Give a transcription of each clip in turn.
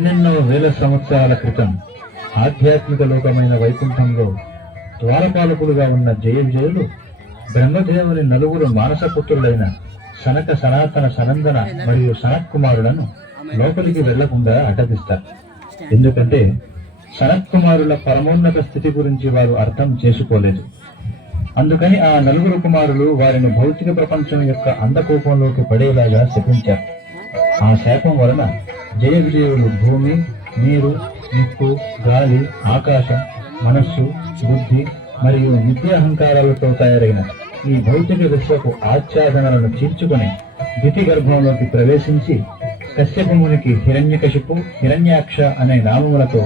ఎన్నెన్నో వేల సంవత్సరాల క్రితం ఆధ్యాత్మిక లోకమైన వైకుంఠంలో ద్వారపాలకులుగా ఉన్న జయ విజయులు బ్రహ్మదేవుని నలుగురు మానసపుత్రులైన సనక, సనాతన, సనందన మరియు సనత్కుమారులను లోపలికి వెళ్లకుండా అడ్డగిస్తారు. ఎందుకంటే సనత్కుమారుల పరమోన్నత స్థితి గురించి వారు అర్థం చేసుకోలేదు. అందుకని ఆ నలుగురు కుమారులు వారిని భౌతిక ప్రపంచం యొక్క అంధకూపంలోకి పడేలాగా శపించారు. ఆ శాపం వలన జయ విజయులు భూమి, నీరు, నిప్పు, గాలి, ఆకాశం, మనస్సు, బుద్ధి మరియు విద్యాహంకారాలతో తయారైన ఈ భౌతిక విశ్వపు ఆచ్ఛాదనలను చీల్చుకొని దితి గర్భంలోకి ప్రవేశించి కశ్యప మునికి హిరణ్యకశిపు, హిరణ్యాక్ష అనే నామములతో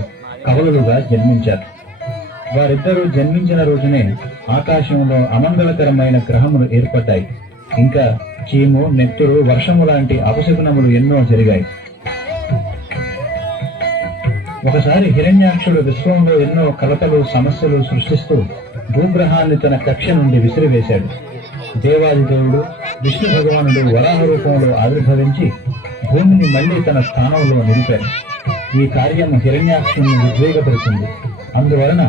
కవలులుగా జన్మించారు. వారిద్దరూ జన్మించిన రోజునే ఆకాశంలో అమంగళకరమైన గ్రహములు ఏర్పడ్డాయి. ఇంకా చీము, నెత్తురు, వర్షము లాంటి అపశకునములు ఎన్నో జరిగాయి. ఒకసారి హిరణ్యాక్షుడు విశ్వంలో ఎన్నో కలతలు, సమస్యలు సృష్టిస్తూ భూగ్రహాన్ని తన కక్ష నుండి విసిరివేశాడు. దేవాదిదేవుడు విష్ణు భగవానుడు వరాహ రూపంలో ఆవిర్భవించి భూమిని మళ్లీ తన స్థానంలో నిలిపాడు. ఈ కార్యం హిరణ్యాక్షుని ఉద్వేగపరిచింది. అందువలన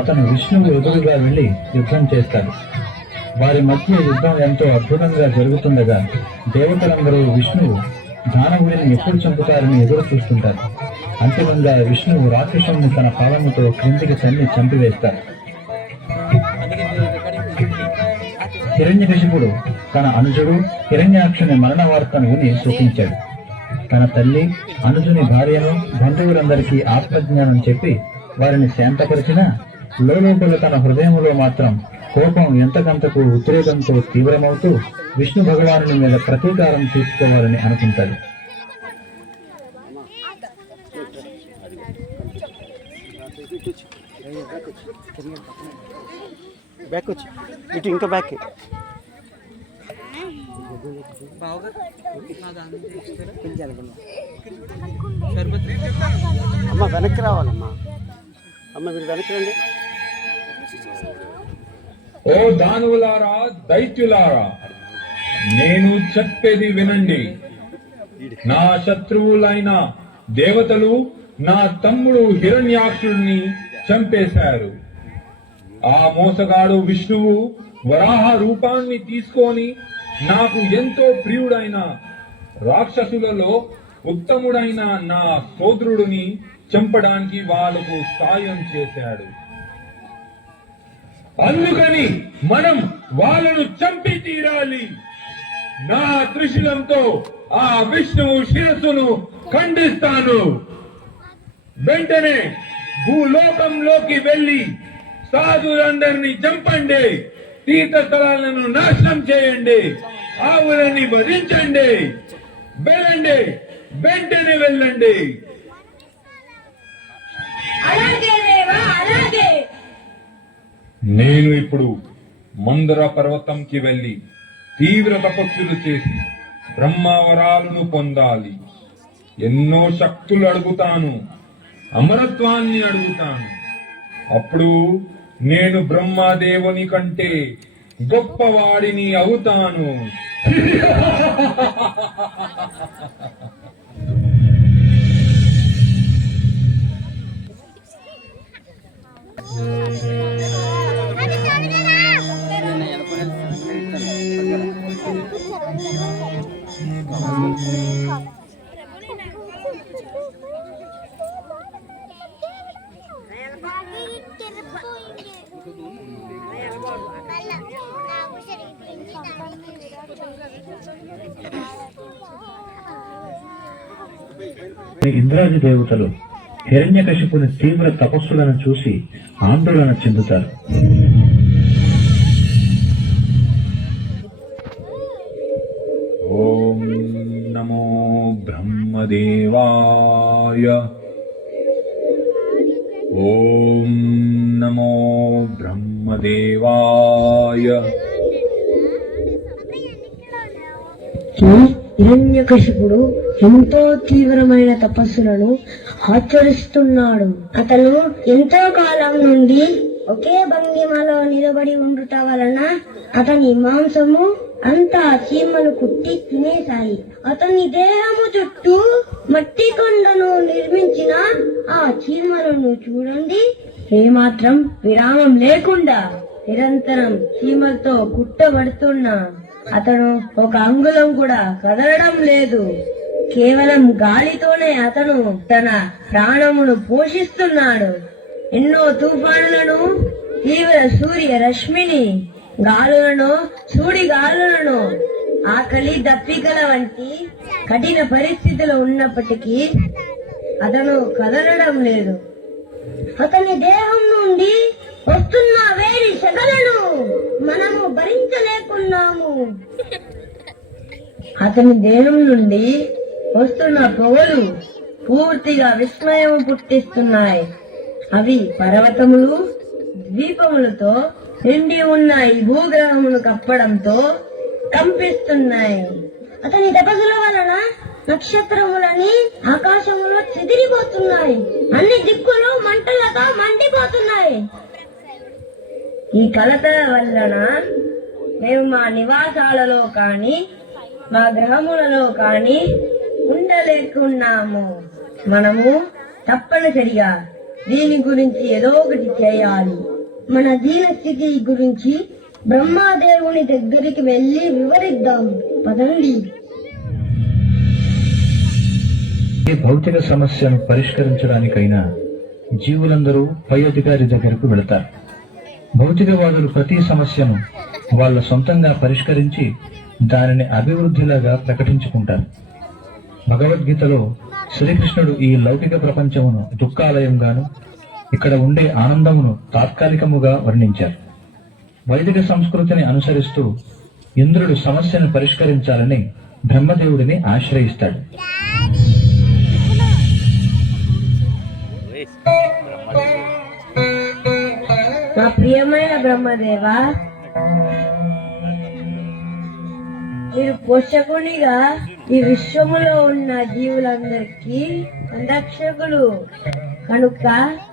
అతను విష్ణువు ఎదురుగా వెళ్లి యుద్ధం చేస్తాడు. వారి మధ్య యుద్ధం ఎంతో అద్భుతంగా జరుగుతుండగా దేవతలందరూ విష్ణువు దానవుడిని ఎప్పుడు చంపుతారని ఎదురు చూస్తుంటారు. అంతిమంగా విష్ణువు రాక్షసుని తన పాలముతో క్రిందికి తన్ని చంపివేస్తారు. హిరణ్యకశిపుడు తన అనుజుడు హిరణ్యాక్షుని మరణ వార్తను విని శోకించాడు. తన తల్లి, అనుజుని భార్యను, బంధువులందరికీ ఆత్మజ్ఞానం చెప్పి వారిని శాంతపరిచినా లోపల తన హృదయంలో మాత్రం కోపం ఎంతకంతకు ఉద్రేకంతో తీవ్రమవుతూ విష్ణు భగవానుని మీద ప్రతీకారం తీసుకోవాలని అనుకుంటాడు. ఇంకా బ్యాక్ అమ్మ వెనక్కి రావాలమ్మా. అమ్మ మీరు వెనక్కి రండి. ఓ దానవులారా, దైత్యులారా, నేను చెప్పేది వినండి. నా శత్రువులైన దేవతలు నా తమ్ముడు హిరణ్యాక్షుడిని చంపేశారు. ఆ మోసగాడు విష్ణువు వరాహ రూపాన్ని తీసుకొని నాకు ఎంతో ప్రియుడైన రాక్షసులలో ఉత్తముడైన నా సోదరుడిని చంపడానికి వాళ్లకు సాయం చేశాడు. అందుకని మనం వాళ్ళను చంపి తీరాలి. నా త్రిశూలంతో ఆ విష్ణువు శిరస్సును ఖండిస్తాను. వెంటనే భూలోకంలోకి వెళ్లి సాధులందరినీ చంపండి, తీర్థస్థలాలను నాశనం చేయండి, ఆవులని వధించండి. వెళ్ళండి, వెంటనే వెళ్ళండి. నేను ఇప్పుడు మందర పర్వతంకి వెళ్లి తీవ్ర తపస్సులు చేసి బ్రహ్మావరాలను పొందాలి. ఎన్నో శక్తులు అడుగుతాను, అమరత్వాన్ని అడుగుతాను. అప్పుడు నేను బ్రహ్మదేవుని కంటే గొప్పవాడిని అవుతాను. ఇంద్రాది దేవతలు హిరణ్యకశిపుని తీవ్ర తపస్సులను చూసి ఆందోళన చెందుతారు. ఓం నమో బ్రహ్మదేవాయ. ఓం నమో బ్రహ్మదేవాయ. హిరణ్యకశిపుడు ఎంతో తీవ్రమైన తపస్సులను ఆచరిస్తున్నాడు. అతను ఎంతో కాలం నుండి ఒకే భంగిమలో నిలబడి ఉండుట వలన అతని మాంసము అంతా చీమలు కుట్టి తినేశాయి. అతని దేహము చుట్టూ మట్టి కొండను నిర్మించి పెంచిన ఆ చీమలను చూడండి, ఏమాత్రం విరామం లేకుండా నిరంతరం చీమలతో కుట్టబడుతున్నా అతను ఒక అంగుళం కూడా కదలడం లేదు. కేవలం గాలితోనే అతను తన ప్రాణమును పోషిస్తున్నాడు. ఎన్నో తుఫానులను, తీవ్ర సూర్య రశ్మిని, గాలులను, సుడిగాలులను, ఆకలి దప్పికల వంటి కఠిన పరిస్థితులు ఉన్నప్పటికీ అతను కదలడం లేదు. అతని దేహం నుండి వస్తున్న వేడి సెగలను మనము భరించలేకున్నాము. అతని దేహం నుండి వస్తున్న పొగలు పూర్తిగా విస్మయం పుట్టిస్తున్నాయి. అవి పర్వతములు, ద్వీపములతో నిండి ఉన్న ఈ భూగ్రహమును కప్పడంతో కంపిస్తున్నాయి. అతని తపస్సుల వలన నక్షత్రములని ఆకాశములో చెదిరిపోతున్నాయి. అన్ని దిక్కులు మంటలతో మండిపోతున్నాయి. ఈ కలతల వలన మేము మా నివాసాలలో కాని మా గ్రహములలో కాని ఉండలేకున్నాము. మనము తప్పనిసరిగా దీని గురించి ఏదో ఒకటి చేయాలి. మన దీన స్థితి గురించి బ్రహ్మదేవుని దగ్గరికి వెళ్లి వివరిద్దాం. పదండి. ఈ భౌతిక సమస్యను పరిష్కరించడానికైనా జీవులందరూ పై అధికారి దగ్గరకు వెళతారు. భౌతికవాదులు ప్రతి సమస్యను వాళ్ళ సొంతంగా పరిష్కరించి దానిని అభివృద్ధిలాగా ప్రకటించుకుంటారు. భగవద్గీతలో శ్రీకృష్ణుడు ఈ లౌకిక ప్రపంచమును దుఃఖాలయంగాను, ఇక్కడ ఉండే ఆనందమును తాత్కాలికముగా వర్ణించారు. వైదిక సంస్కృతిని అనుసరిస్తూ ఇంద్రుడు సమస్యను పరిష్కరించాలని బ్రహ్మదేవుడిని ఆశ్రయిస్తాడు. నా ప్రియమైన బ్రహ్మదేవ, మీరు పోషకునిగా ఈ విశ్వములో ఉన్న జీవులందరికీ సంరక్షకులు కనుక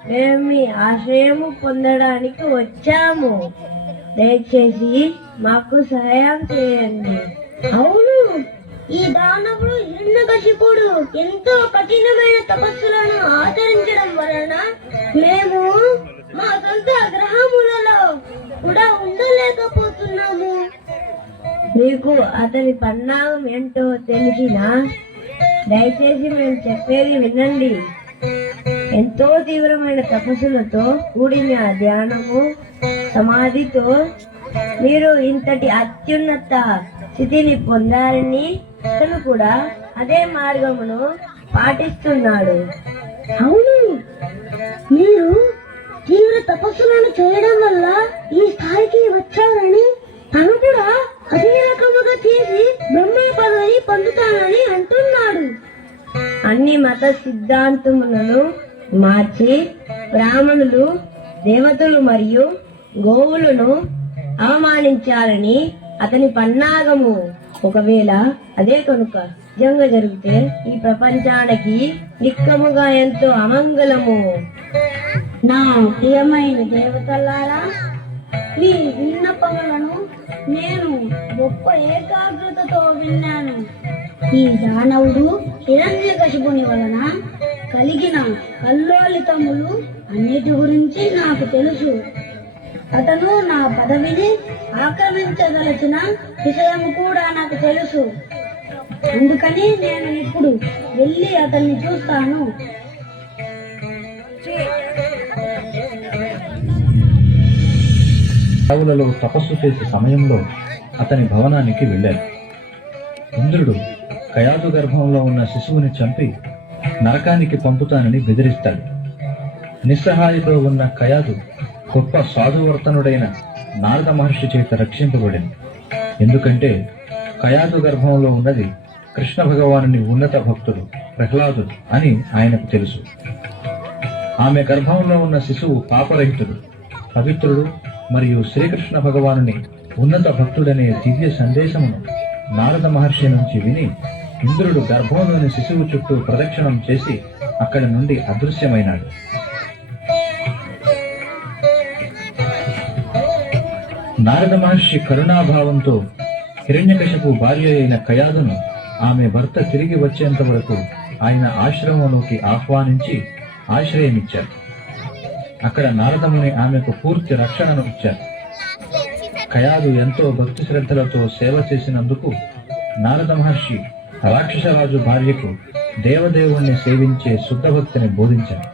మేము మీ ఆశ్రయము పొందడానికి వచ్చాము. దయచేసి మాకు సహాయం చేయండి. అవును, ఈ దానవుడు హిరణ్యకశిపుడు ఎంతో కఠినమైన తపస్సులను ఆచరించడం వలన మేము మా సొంత గ్రహములలో కూడా ఉండలేకపోతున్నాము. మీకు అతని పన్నాగం ఏంటో తెలిసినా దయచేసి మేము చెప్పేది వినండి. ఎంతో తీవ్రమైన తపస్సులతో కూడిన ధ్యానము, సమాధితో మీరు ఇంతటి అత్యున్నత స్థితిని పొందారని అతను కూడా అదే మార్గమును పాటిస్తున్నాడు. అవును, మీరు తీవ్ర తపస్సులను చేయడం వల్ల ఈ స్థాయికి వచ్చారని తను కూడా అదే రకముగా చేసి బ్రహ్మ పదవి పొందుతానని అంటున్నాడు. అన్ని మత సిద్ధాంతములను మార్చి బ్రాహ్మణులు, దేవతలు మరియు గోవులను అవమానించాలని అతని పన్నాగము. ఒకవేళ అదే కనుక నిజంగా జరిగితే ఈ ప్రపంచానికి నిక్కముగా ఎంతో అమంగళము. నా ప్రియమైన దేవతలారా, మీ విన్నపములను నేను గొప్ప ఏకాగ్రతతో విన్నాను. ఈ దానవుడు హిరణ్యకశిపుని వలన కలిగిన కల్లోలితములు అన్నిటి గురించి నాకు తెలుసు. అతను నా పదవిని ఆక్రమించదలచిన విషయం కూడా నాకు తెలుసు. అందుకని నేను ఇప్పుడు వెళ్ళి అతన్ని చూస్తాను. రావులలో తపస్సు చేసే సమయంలో అతని భవనానికి వెళ్ళారు. ఇంద్రుడు కయాదు గర్భంలో ఉన్న శిశువుని చంపి నరకానికి పంపుతానని బెదిరిస్తాడు. నిస్సహాయతో ఉన్న కయాదు గొప్ప సాధువర్తనుడైన నారద మహర్షి చేత రక్షింపబడింది. ఎందుకంటే కయాదు గర్భంలో ఉన్నది కృష్ణ భగవానుని ఉన్నత భక్తుడు ప్రహ్లాదుడు అని ఆయనకు తెలుసు. ఆమె గర్భంలో ఉన్న శిశువు పాపరహితుడు, పవిత్రుడు మరియు శ్రీకృష్ణ భగవానుని ఉన్నత భక్తుడనే దివ్య సందేశమును నారద మహర్షి నుంచి విని ఇంద్రుడు గర్భంలోని శిశువు చుట్టూ ప్రదక్షిణం చేసి అక్కడి నుండి అదృశ్యమైనాడు. నారద మహర్షి కరుణాభావంతో హిరణ్యకశిపు భార్య అయిన కయాదును ఆమె భర్త తిరిగి వచ్చేంత వరకు ఆయన ఆశ్రమంలోకి ఆహ్వానించి ఆశ్రయమిచ్చారు. అక్కడ నారదముని ఆమెకు పూర్తి రక్షణను ఇచ్చారు. కయాదు ఎంతో భక్తి శ్రద్ధలతో సేవ చేసినందుకు నారద మహర్షి రాక్షసరాజు భార్యకు దేవదేవుణ్ణి సేవించే శుద్ధ భక్తిని బోధించారు.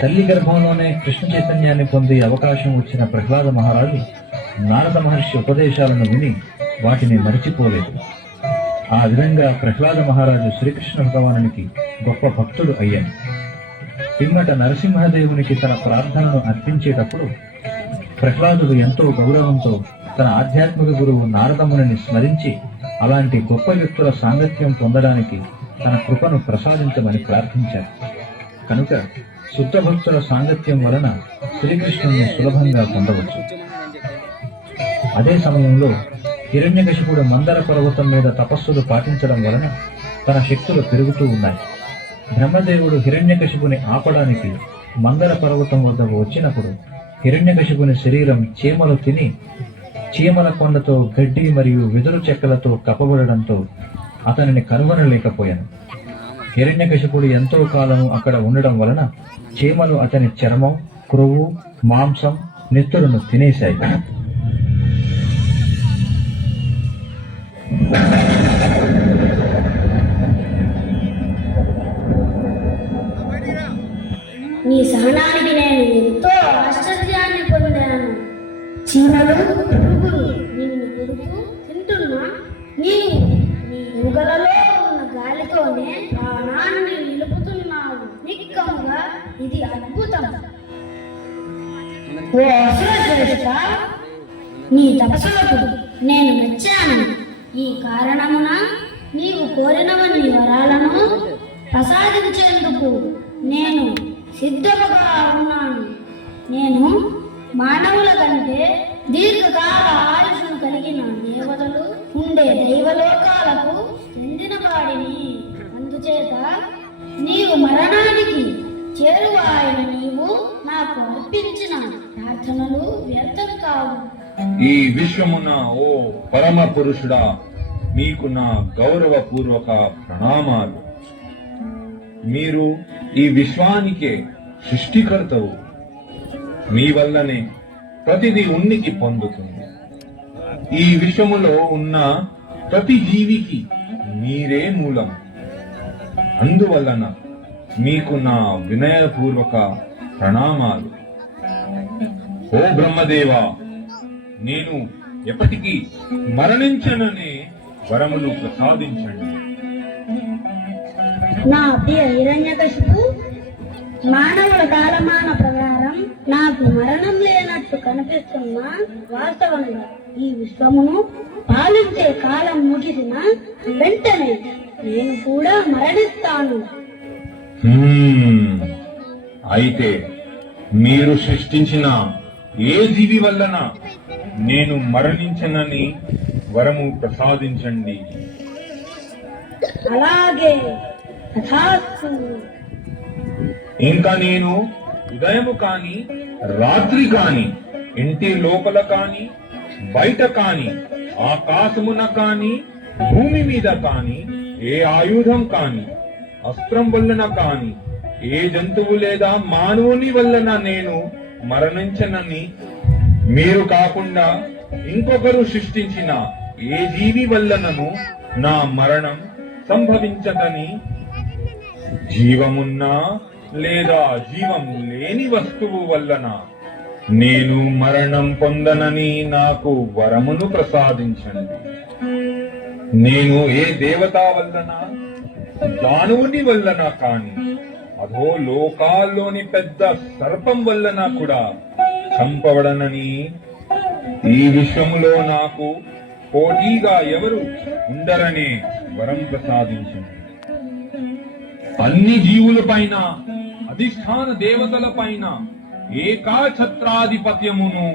తల్లి గర్భంలోనే కృష్ణ చైతన్యాన్ని పొందే అవకాశం వచ్చిన ప్రహ్లాద మహారాజు నారద మహర్షి ఉపదేశాలను విని వాటిని మరిచిపోలేదు. ఆ విధంగా ప్రహ్లాద మహారాజు శ్రీకృష్ణ భగవానునికి గొప్ప భక్తుడు అయ్యాడు. పిమ్మట నరసింహదేవునికి తన ప్రార్థనను అర్పించేటప్పుడు ప్రహ్లాదుడు ఎంతో గౌరవంతో తన ఆధ్యాత్మిక గురువు నారదమునిని స్మరించి అలాంటి గొప్ప వ్యక్తుల సాంగత్యం పొందడానికి తన కృపను ప్రసాదించమని ప్రార్థించారు. కనుక శుద్ధ భక్తుల సాంగత్యం వలన శ్రీకృష్ణుని సులభంగా పొందవచ్చు. అదే సమయంలో హిరణ్యకశిపుడు మందర పర్వతం మీద తపస్సులు పాటించడం వలన తన శక్తులు పెరుగుతూ ఉన్నాయి. బ్రహ్మదేవుడు హిరణ్యకశిపుని ఆపడానికి మందర పర్వతం వద్దకు వచ్చినప్పుడు హిరణ్యకశిపుని శరీరం చీమలు తిని చీమల కొండతో గడ్డి మరియు వెదురు చెక్కలతో కప్పబడడంతో అతనిని కనుగొనలేకపోయాను. హిరణ్యకశిపుడు ఎంతో కాలము అక్కడ ఉండడం వలన చీమలు అతని చర్మం, క్రొవ్వు, మాంసం, నెత్తురును తినేశాయి. నీ సహనానికి నేను ఎంతో ఆశ్చర్యాన్ని పొందాను. చీమలు, పురుగులు నిన్ను కొడుతూ తింటున్నా నీవు నీ ఎముకలలో ఉన్న గాలితోనే ప్రాణాన్ని నిలుపుతున్నావు. నిక్కముగా ఇది అద్భుతం. ఓ అసురశ్రేష్ఠ, నీ తపస్సులకు నేను మెచ్చాను. ఈ కారణమున నీవు కోరినవన్నీ వరాలను ప్రసాదించేందుకు నేను సిద్ధముగా ఉన్నాను. నేను మానవుల కంటే దీర్ఘకాల ఆయుష్ కలిగిన దేవతలు ఉండే దైవలోకాలకు చెందిన వాడిని. అందుచేత నీవు మరణానికి చేరువ అయిన నీవు నాకు అర్పించిన ప్రార్థనలు వ్యర్థం కావు. ఈ విశ్వమున ఓ పరమ పురుషుడా, మీకు నా గౌరవపూర్వక ప్రణామాలు. మీరు ఈ విశ్వానికే సృష్టికర్తవు. మీ వల్లనే ప్రతిదీ ఉనికి పొందుతుంది. ఈ విశ్వములో ఉన్న ప్రతి జీవికి మీరే మూలం. అందువలన మీకు నా వినయపూర్వక ప్రణామాలు. ఓ బ్రహ్మదేవా, నేను ఎప్పటికీ మరణించననే వరములు ప్రసాదించండి. నా ప్రియ హిరణ్యకశిపు, మానవుల కాలమాన ప్రకారం నాకు మరణం లేనట్టు కనిపిస్తున్న వాస్తవంగా ఈ విశ్వమును పాలించే కాలం ముగిసిన వెంటనే నేను కూడా మరణిస్తాను. అయితే మీరు సృష్టించిన ఏ జీవి వలన నేను మరణించనని వరము ప్రసాదించండి. అలాగే తథాస్తు. ఇంకా నేను ఉదయము కాని రాత్రి కాని ఇంటి లోపల కాని బయట కాని ఆకాశమున కాని భూమి మీద కాని ఏ ఆయుధం కాని అస్త్రం వలన కాని ఏ జంతువు లేదా మానవుని వలన నేను మరణించనని, మీరు కాకుండా ఇంకొకరు సృష్టించిన ఏ జీవి వల్లనను నా మరణం సంభవించదని, జీవమున్నా లేదా జీవం లేని వస్తువు వల్లన నేను మరణం పొందనని నాకు వరమును ప్రసాదించండి. నేను ఏ దేవత వల్లన దానవుని వల్లన కాని అధో లోకాల్లోని పెద్ద సర్పం వల్లన కూడా చంపబడనని, ఈ విశ్వములో నాకు పోటీగా ఎవరు ఉండరనే వరం ప్రసాదించండి. అన్ని జీవుల పైన అధిష్టాన దేవతల పైన ఏకాఛత్రాధిపత్యమును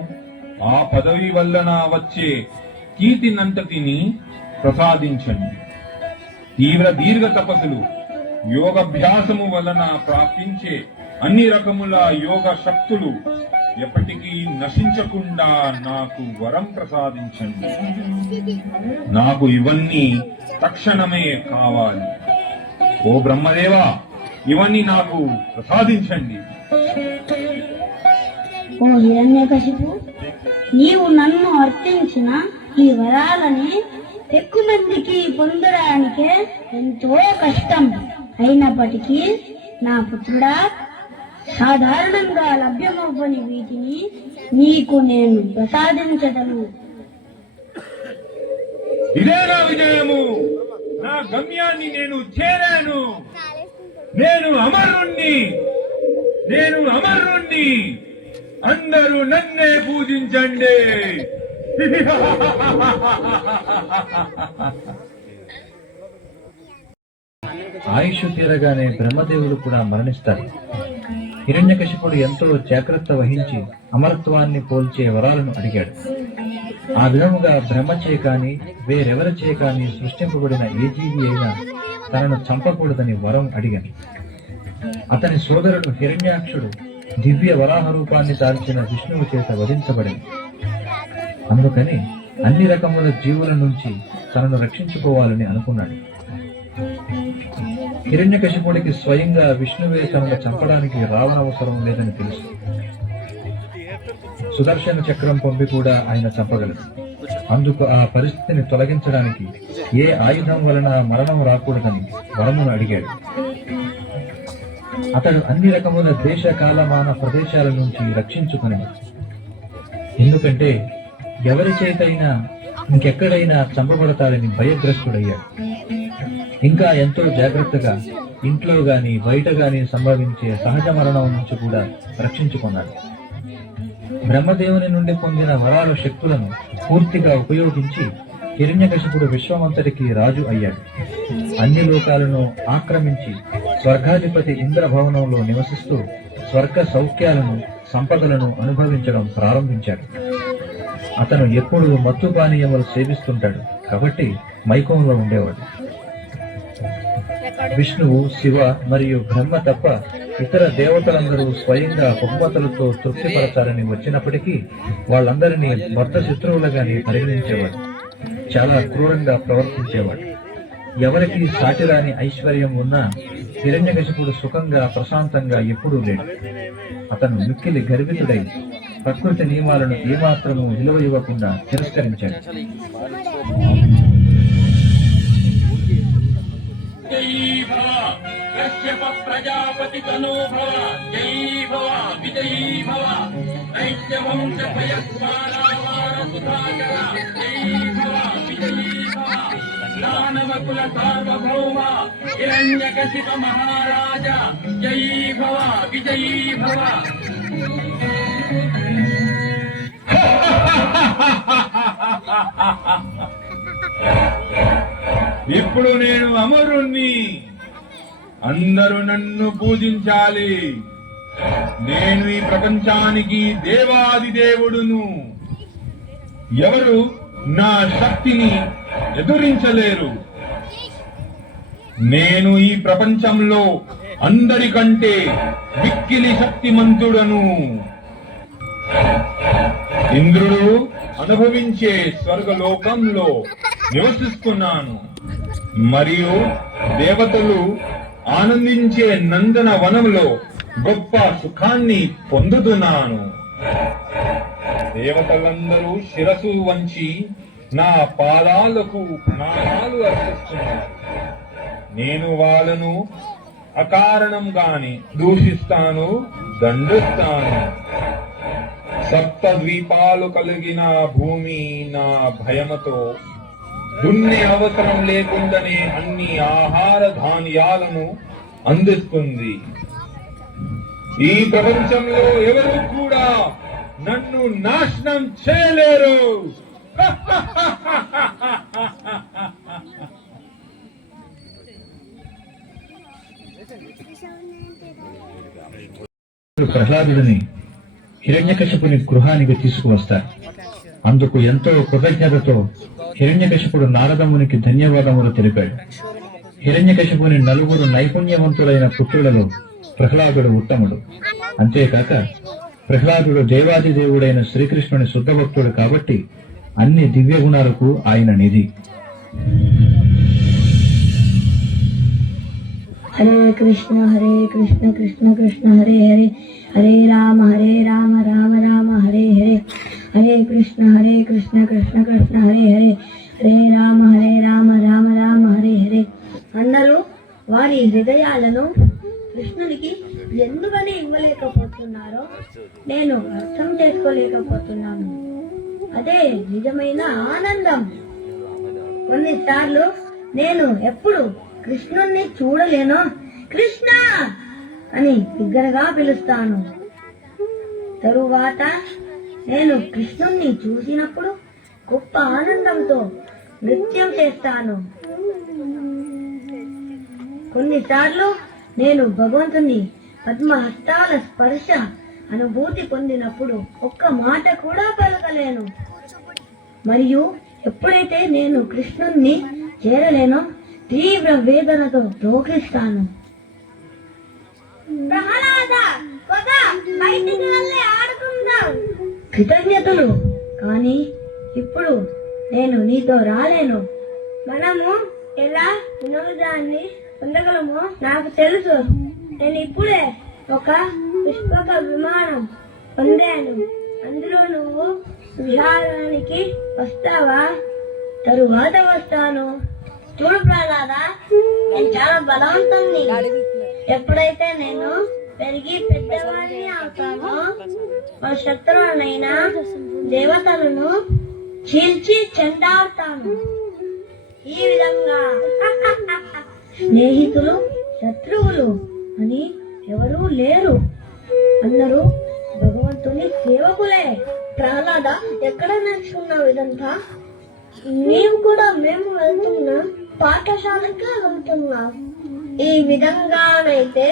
ఆ పదవి వల్లన వచ్చే కీర్తినంతటిని ప్రసాదించండి. తీవ్ర దీర్ఘ తపస్సులు యోగాభ్యాసము వలన ప్రాప్తించే అన్ని రకముల యోగ శక్తులు ఎప్పటికీ నశించకుండా నాకు వరం ప్రసాదించండి. నాకు ఇవన్నీ తక్షణమే కావాలి. ఓ బ్రహ్మదేవా, ఇవన్నీ నాకు ప్రసాదించండి. ఓ హిరణ్యకశిపు, నీవు నన్ను అర్థించిన ఈ వరాలని ఎక్కువ మందికి పొందడానికే ఎంతో కష్టం. అయినప్పటికీ నా పుత్రుడా, సాధారణంగా లభ్యమవ్వని వీటిని నీకు నేను ప్రసాదించదను. ఇదే నా విజయము. నా గమ్యాన్ని నేను చేరాను. నేను అమరుణ్ణి. అందరూ నన్నే పూజించండి. ఆయుష్ తీరగానే బ్రహ్మదేవుడు కూడా మరణిస్తారు. హిరణ్యకశిపుడు ఎంతో జాగ్రత్త వహించి అమరత్వాన్ని పోల్చే వరాలను అడిగాడు. ఆ విధముగా బ్రహ్మచే కాని వేరెవరిచే కాని సృష్టింపబడిన ఏ జీవి అయినా తనను చంపకూడదని వరం అడిగాడు. అతని సోదరుడు హిరణ్యాక్షుడు దివ్య వరాహ రూపాన్ని దాల్చిన విష్ణువు చేత వధించబడింది. అందుకని అన్ని రకముల జీవుల నుంచి తనను రక్షించుకోవాలని అనుకున్నాడు. హిరణ్యకశిపుడికి స్వయంగా విష్ణువే తనను చంపడానికి రావనవసరం లేదని తెలుసు. సుదర్శన చక్రం పంపి కూడా ఆయన చంపగలడు. అందుకు ఆ పరిస్థితిని తొలగించడానికి ఏ ఆయుధం వలన మరణం రాకూడదని వరమును అడిగాడు. అతడు అన్ని రకముల దేశ కాలమాన ప్రదేశాల నుంచి రక్షించుకుని, ఎందుకంటే ఎవరి చేతైనా ఇంకెక్కడైనా చంపబడతాడని భయగ్రస్తుడయ్యాడు. ఇంకా ఎంతో జాగ్రత్తగా ఇంట్లో గాని బయట గాని సంభవించే సహజ మరణం నుంచి కూడా రక్షించుకున్నాడు. బ్రహ్మదేవుని నుండి పొందిన వరాల శక్తులను పూర్తిగా ఉపయోగించి హిరణ్యకశిపుడు విశ్వమంతటికి రాజు అయ్యాడు. అన్ని లోకాలను ఆక్రమించి స్వర్గాధిపతి ఇంద్రభవనంలో నివసిస్తూ స్వర్గ సౌఖ్యాలను సంపదలను అనుభవించడం ప్రారంభించాడు. అతను ఎప్పుడూ మత్తు పానీయములు సేవిస్తుంటాడు కాబట్టి మైకంలో ఉండేవాడు. విష్ణువు, శివ మరియు బ్రహ్మ తప్ప ఇతర దేవతలందరూ స్వయంగా బహుమతులతో తృప్తిపరచాలని వచ్చినప్పటికీ వాళ్ళందరినీ భర్త శత్రువులుగానే పరిగణించేవాడు. చాలా క్రూరంగా ప్రవర్తించేవాడు. ఎవరికి సాటిరాని ఐశ్వర్యం ఉన్నా హిరణ్యకశిపుడు సుఖంగా ప్రశాంతంగా ఎప్పుడూ లేడు. అతను మిక్కిలి గర్వితుడై ప్రకృతి నియమాలను ఏమాత్రము విలువ ఇవ్వకుండా తిరస్కరించాడు. ప్రజాపతి తనో భవ, జై భవ, విజయీ భవ, నైత్యవంశ భయస్మానావార సుధాకర, జై భవ, విజయీ భవ, దానవకుల సార్వభౌమ హిరణ్యకశిప మహారాజ, జై భవ, విజయీ భవ. ఇప్పుడు నేను అమరుణ్ణి. అందరూ నన్ను పూజించాలి. నేను ఈ ప్రపంచానికి దేవాది దేవుడును. ఎవరు నా శక్తిని ఎదురించలేరు. నేను ఈ ప్రపంచంలో అందరికంటే మిక్కిలి శక్తిమంతుడను. ఇంద్రుడు అనుభవించే స్వర్గలోకంలో నివసిస్తున్నాను మరియు దేవతలు ఆనందించే నందన వనంలో గొప్ప సుఖాన్ని పొందుతున్నాను. దేవతలందరూ శిరసు వంచి నా పాదాలకు ప్రణామాలు అర్పిస్తున్నారు. నేను వాళ్ళను అకారణంగాని దూషిస్తాను, దండిస్తాను. సప్త ద్వీపాలు కలిగిన భూమి నా భయముతో దున్నే అవసరం లేకుండానే అన్ని ఆహార ధాన్యాలను అందిస్తుంది. ఈ ప్రపంచంలో ఎవరు కూడా నన్ను నాశనం చేయలేరు. ప్రహ్లాదుడిని హిరణ్యకశిపుని గృహానికి తీసుకువస్తారు. అందుకు ఎంతో కృతజ్ఞతతో హిరణ్యకశిపుడు నారదమునికి ధన్యవాదములు తెలిపాడు. హిరణ్యకశిపుని నలుగురు నైపుణ్యవంతులైన పుత్రులలో ప్రహ్లాదుడు ఉత్తముడు. అంతేకాక ప్రహ్లాదుడు దేవాది దేవుడైన శ్రీకృష్ణుని శుద్ధ భక్తుడు కాబట్టి అన్ని దివ్య గుణాలకు ఆయన నిధి. హరే కృష్ణ కృష్ణ కృష్ణ హరే హరే, హరే రామ రామ రామ హరే హరే, హరే కృష్ణ కృష్ణ కృష్ణ హరే హరే, హరే రామ రామ రామ హరే హరే. అందరూ వారి హృదయాలను కృష్ణునికి ఎందుకని ఇవ్వలేకపోతున్నారో నేను అర్థం చేసుకోలేకపోతున్నాను. అదే నిజమైన ఆనందం. కొన్నిసార్లు నేను ఎప్పుడు కృష్ణుణ్ణి చూడలేనో కృష్ణ అని బిగ్గరగా పిలుస్తాను. తరువాత నేను కృష్ణుణ్ణి చూసినప్పుడు గొప్ప ఆనందంతో నృత్యం చేస్తాను. కొన్నిసార్లు నేను భగవంతుని పద్మహస్తాల స్పర్శ అనుభూతి పొందినప్పుడు ఒక్క మాట కూడా పలకలేను. మరియు ఎప్పుడైతే నేను కృష్ణుణ్ణి చేరలేనో తీవ్ర వేదనతో రోగిస్తాను. కృతజ్ఞతలు, కానీ ఇప్పుడు నేను నీతో రాలేను. మనము ఎలా వినోదాన్ని పొందగలమో నాకు తెలుసు. నేను ఇప్పుడే ఒక పుష్పక విమానం పొందాను. అందులో నువ్వు విహారానికి వస్తావా? తరువాత వస్తాను. చూడు ప్రహ్లాద, నేను చాలా బలవంతుణ్ణి. ఎప్పుడైతే నేను పెరిగి పెద్దవాడిని అవుతానో మా శత్రువులైన దేవతలను చీల్చి చెండాడుతాను. ఈ విధంగా స్నేహితులు శత్రువులు అని ఎవరూ లేరు. అందరూ భగవంతుని సేవకులే. ప్రహ్లాద, ఎక్కడ నేర్చుకున్నావు ఇదంతా? నీవు కూడా మేము వెళ్తున్నా పాఠశాలకే వెళ్తున్నా. ఈ విధంగానైతే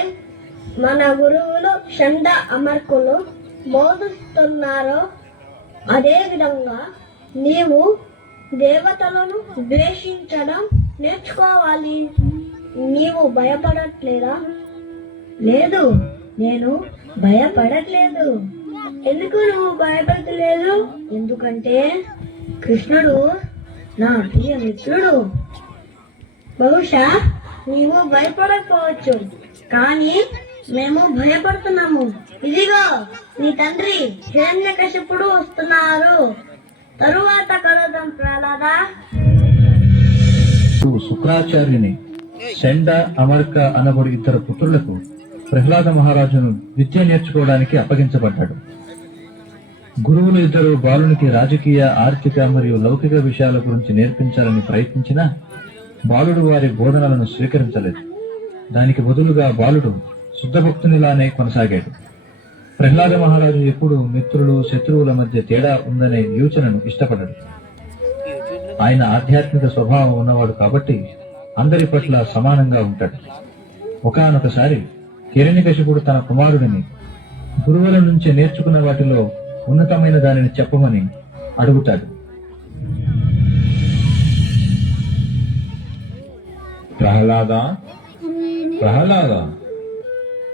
మన గురువులు షండ అమర్కులు బోధిస్తున్నారో అదే విధంగా నీవు దేవతలను ద్వేషించడం నేర్చుకోవాలి. నీవు భయపడట్లేదా? లేదు, నేను భయపడట్లేదు. ఎందుకు నువ్వు భయపడట్లేదు? ఎందుకంటే కృష్ణుడు నా ప్రియ మిత్రుడు. బహుశా నీవు భయపడకపోవచ్చు, కానీ మేము భయపడుతున్నాము. ఇదిగో నీ తండ్రి హిరణ్యకశిపుడు వస్తున్నారు. తరువాత కలుద్దాం ప్రహ్లాద. శుక్రాచార్యుని షండ అమర్క అనబడి ఇద్దరు పుత్రులకు ప్రహ్లాద మహారాజును విద్య నేర్చుకోవడానికి అప్పగించబడ్డాడు. గురువులు ఇద్దరు బాలునికి రాజకీయ, ఆర్థిక మరియు లౌకిక విషయాల గురించి నేర్పించాలని ప్రయత్నించినా బాలుడు వారి బోధనలను స్వీకరించలేదు. దానికి బదులుగా బాలుడు శుద్ధభక్తునిలానే కొనసాగాడు. ప్రహ్లాద మహారాజు ఎప్పుడు మిత్రులు శత్రువుల మధ్య తేడా ఉందనే యోచనను ఇష్టపడడు. ఆయన ఆధ్యాత్మిక స్వభావం ఉన్నవాడు కాబట్టి అందరి పట్ల సమానంగా ఉంటాడు. ఒకానొకసారి హిరణ్యకశిపుడు తన కుమారుడిని గురువుల నుంచి నేర్చుకున్న వాటిలో ఉన్నతమైన దానిని చెప్పమని అడుగుతాడు. ప్రహ్లాద,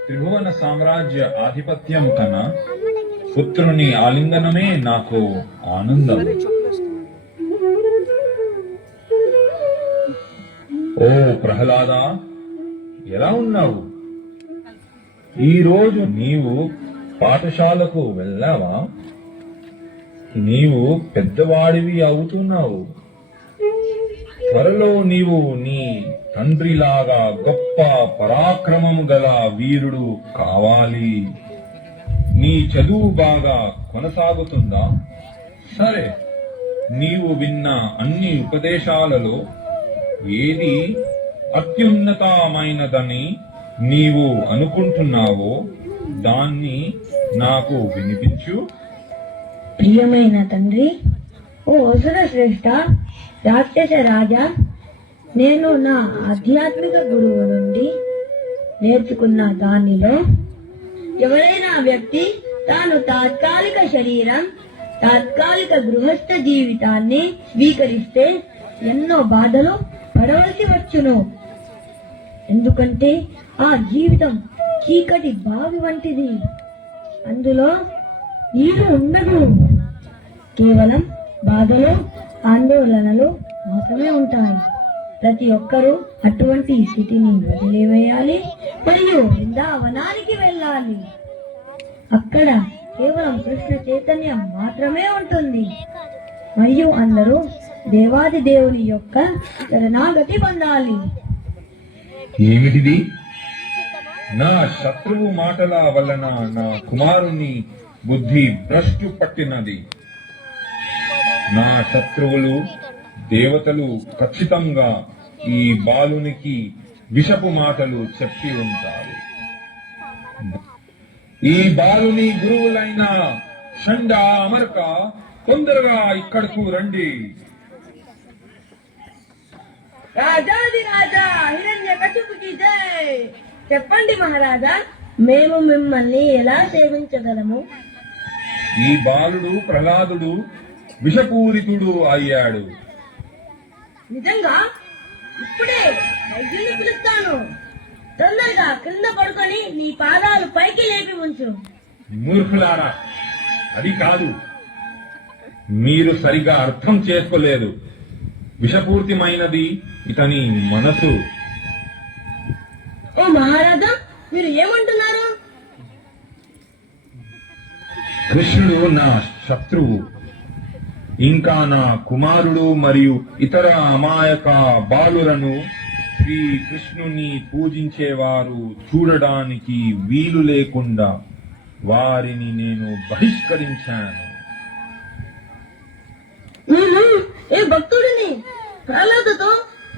త్రిభువన సామ్రాజ్య ఆధిపత్యం కన్నా పుత్రుని ఆలింగనమే నాకు ఆనందం. ఓ ప్రహ్లాద, ఎలా ఉన్నావు? ఈ రోజు నీవు పాఠశాలకు వెళ్ళావా? నీవు పెద్దవాడివి అవుతున్నావు. త్వరలో నీవు నీ తండ్రిలాగా గొప్ప పరాక్రమం గల వీరుడు కావాలి. నీ చదువు బాగా కొనసాగుతుందా? సరే, నీవు విన్న అన్ని ఉపదేశాలలో ఏది అత్యున్నతమైనదని నీవు అనుకుంటున్నావో దాన్ని నాకు వినిపించు. ప్రియమైన తండ్రి, ఓ అసుర శ్రేష్ఠ, రాక్షస రాజా, నేను నా ఆధ్యాత్మిక గురువు నుండి నేర్చుకున్న దానిలో ఎవరైనా వ్యక్తి తాను తాత్కాలిక శరీరం, తాత్కాలిక గృహస్థ జీవితాన్ని స్వీకరిస్తే ఎన్నో బాధలు పడవలసి వచ్చును. ఎందుకంటే ఆ జీవితం చీకటి బావి వంటిది. అందులో నీరు ఉండదు. కేవలం బాధలు, ఆందోళనలు మాత్రమే ఉంటాయి. ప్రతి ఒక్కరూ అటువంటి స్థితిని వదిలివేయాలి మరియు బృందావనానికి వెళ్ళాలి. అక్కడ కేవలం కృష్ణ చైతన్యం మాత్రమే ఉంటుంది మరియు అందరూ దేవాది దేవుని యొక్క శరణాగతి పొందాలి. ఏమిటిది? నా శత్రువు మాటల వలన నా కుమారుని బుద్ధి భ్రష్టు పట్టినది. నా శత్రువులు దేవతలు ఖచ్చితంగా ఈ బాలునికి విషపు మాటలు చెప్పి ఉంటారు. ఈ బాలుని గురువులైన షండ, అమర్క తొందరగా ఇక్కడకు రండి. రాజాది రాజా హిరణ్యకశిపుకి జై. చెప్పండి మహారాజా, మేము మిమ్మల్ని ఎలా సేవించగలము? ఈ బాలుడు ప్రహ్లాదుడు విషపూరితుడు అయ్యాడు. నిజంగా? ఇప్పుడే వైద్యుని పిలుస్తాను. తొందరగా కింద పడుకొని నీ పాదాలు పైకి లేపి ఉంచు. మూర్ఖులారా, అది కాదు. మీరు సరిగా అర్థం చేసుకోలేదు. విషపూరితమైనది ఇతని మనసు. ఓ మహారాజా, మీరు ఏమంటున్నారు? కృష్ణుడు నా శత్రువు. ఇంకా నా కుమారుడు మరియు ఇతర అమాయక బాలులను శ్రీకృష్ణుని పూజించేవారు చూడడానికి వీలు లేకుండా వారిని నేను బహిష్కరించాను. నేను ఏ భక్తుడిని ప్రహ్లాదుతో